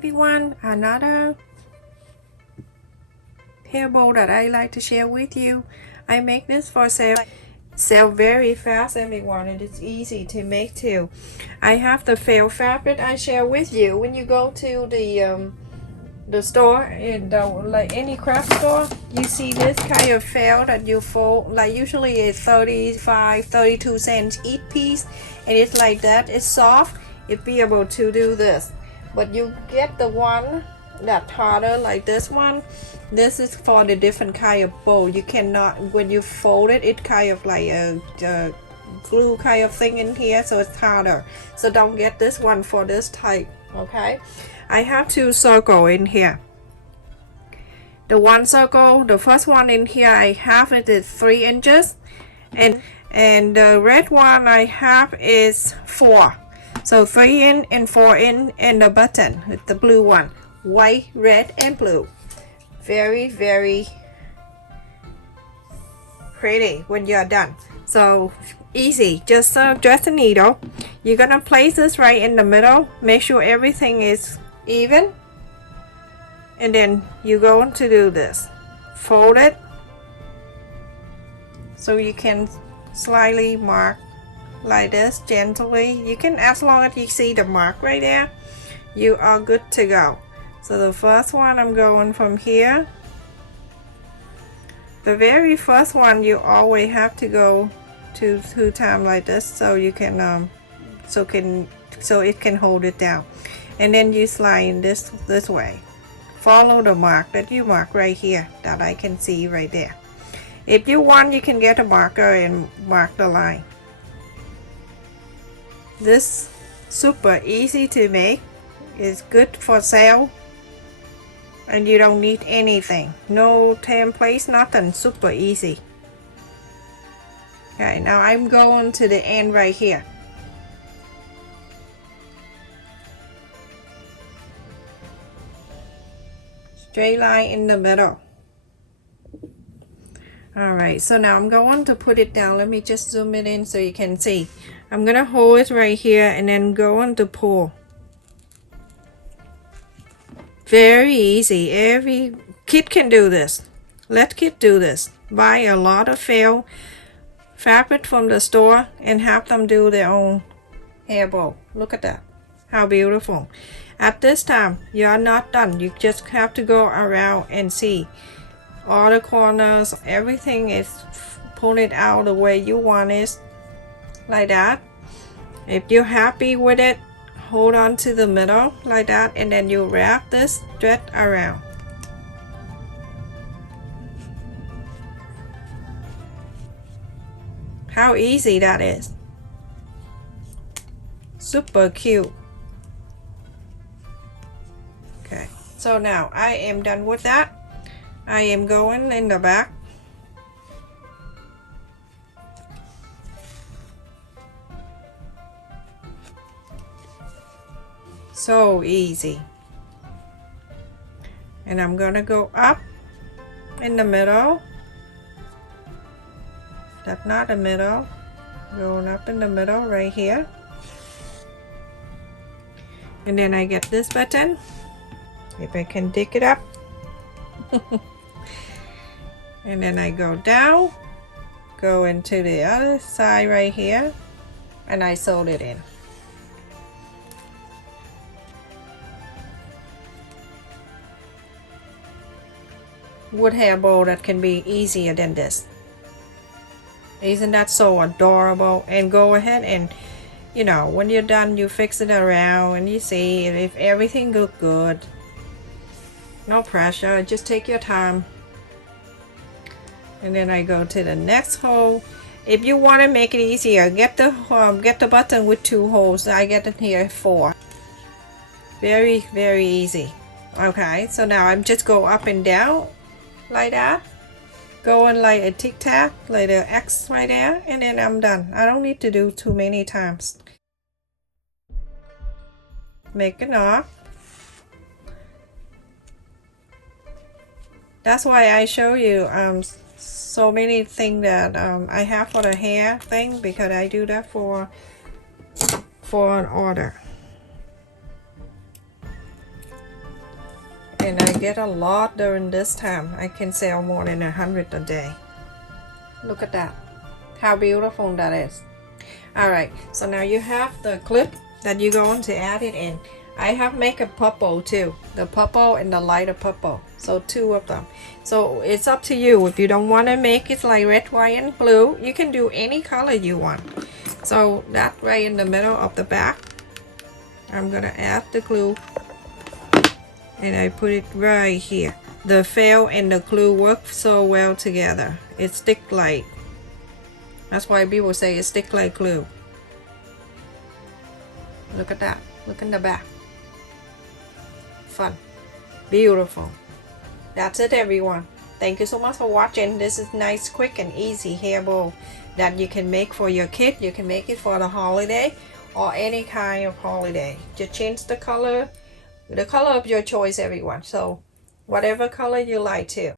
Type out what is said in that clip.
everyone, another hair bow that I like to share with you. I make this for sell very fast, everyone, and it's easy to make too. I have the felt fabric I share with you. When you go to the store, in the, like any craft store, you see this kind of felt that you fold, like usually it's 32 cents each piece, and it's like that. It's soft. It be able to do this, but you get the one that's harder, like this one. This is for the different kind of bowl. You cannot, when you fold it, it kind of like a glue kind of thing in here, so it's harder. So don't get this one for this type. Okay, I have two circle in here. The one circle, the first one in here I have it is 3 inches, and the red one I have is 4. So 3 in and 4 in, and the button with the blue one, white, red, and blue. Very, very pretty when you're done. So easy, just dress the needle. You're gonna place this right in the middle. Make sure everything is even, and then you're going to do this. Fold it so you can slightly mark like this gently. You can, as long as you see the mark right there, you are good to go. So the first one, I'm going from here. The very first one, you always have to go two times like this, so you can so it can hold it down, and then you slide this way. Follow the mark that you mark right here that I can see right there. If you want, you can get a marker and mark the line. This super easy to make. It's good for sale, and you don't need anything, no templates, nothing. Super easy. Okay, now I'm going to the end right here. Straight line in the middle. Alright, so now I'm going to put it down. Let me just zoom it in so you can see. I'm gonna hold it right here and then going to pull. Very easy. Every kid can do this. Let kids do this. Buy a lot of felt fabric from the store and have them do their own hair bow. Look at that. How beautiful. At this time, you are not done. You just have to go around and see all the corners. Everything is pointed out the way you want it, like that. If you're happy with it, hold on to the middle like that, and then you wrap this thread around. How easy that is. Super cute. Okay, so now I am done with that. I am going in the back. So easy. And I'm gonna go up in the middle. That's not the middle. Going up in the middle right here. And then I get this button. If I can dig it up. And then I go down, go into the other side right here, and I sewed it in. Wood hair bow that can be easier than this. Isn't that so adorable? And go ahead and, you know, when you're done, you fix it around and you see if everything looks good. No pressure, just take your time. And then I go to the next hole. If you want to make it easier, get the button with 2 holes. I get it here 4. Very, very easy. Okay, so now I'm just go up and down like that, going like a tic-tac, like the X right there, and then I'm done. I don't need to do too many times. Make a knot. That's why I show you so many things that I have for the hair thing, because I do that for an order. And I get a lot during this time. I can sell more than 100 a day. Look at that. How beautiful that is. Alright, so now you have the clip that you're going to add it in. I have make a purple too. The purple and the lighter purple. So 2 of them. So it's up to you. If you don't want to make it like red, white, and blue, you can do any color you want. So that right in the middle of the back, I'm gonna add the glue. And I put it right here. The felt and the glue work so well together. It stick like. That's why people say it stick like glue. Look at that. Look in the back. Fun. Beautiful. That's it, everyone. Thank you so much for watching. This is nice, quick, and easy hair bow that you can make for your kid. You can make it for the holiday or any kind of holiday. Just change the color of your choice, everyone. So whatever color you like to.